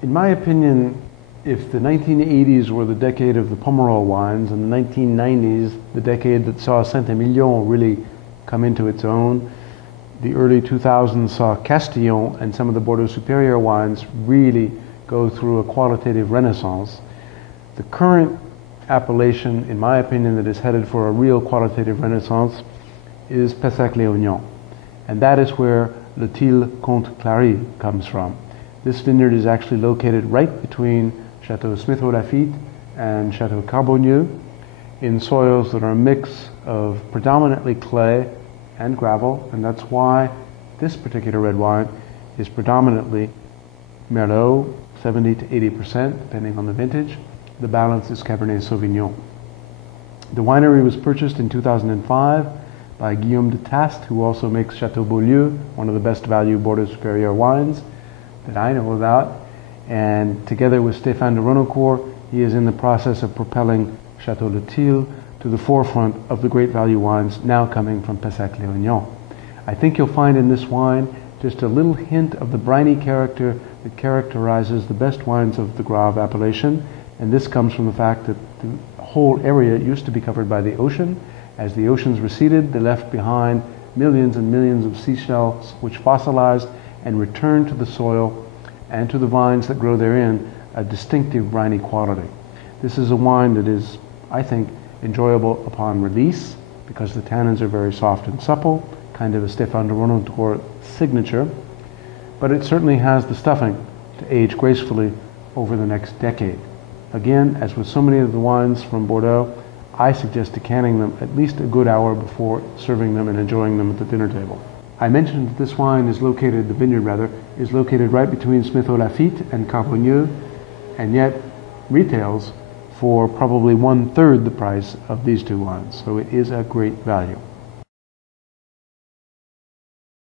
In my opinion, if the 1980s were the decade of the Pomerol wines and the 1990s the decade that saw Saint-Emilion really come into its own, the early 2000s saw Castillon and some of the Bordeaux Supérieur wines really go through a qualitative renaissance. The current appellation, in my opinion, that is headed for a real qualitative renaissance is Pessac-les-Oignons. And that is where the Thil, Comte, Clary comes from. This vineyard is actually located right between Chateau Smith-Lafitte and Chateau Carbonieux in soils that are a mix of predominantly clay and gravel, and that's why this particular red wine is predominantly Merlot, 70 to 80%, depending on the vintage. The balance is Cabernet Sauvignon. The winery was purchased in 2005 by Guillaume de Taste, who also makes Chateau Beaulieu, one of the best value Bordeaux Supérieur wines that I know about. And together with Stéphane de Renocourt, he is in the process of propelling Chateau de Thil to the forefront of the great value wines now coming from Pessac-les-Oignons. I think you'll find in this wine just a little hint of the briny character that characterizes the best wines of the Grave appellation, and this comes from the fact that the whole area used to be covered by the ocean. As the oceans receded, they left behind millions and millions of seashells which fossilized and returned to the soil and to the vines that grow therein a distinctive briny quality. This is a wine that is, I think, enjoyable upon release because the tannins are very soft and supple, kind of a Stéphane de Renocourt signature, but it certainly has the stuffing to age gracefully over the next decade. Again, as with so many of the wines from Bordeaux, I suggest decanting them at least a good hour before serving them and enjoying them at the dinner table. I mentioned that this wine is located, the vineyard rather, is located right between Smith-Lafitte and Carbonieux, and yet retails for probably 1/3 the price of these two wines. So it is a great value.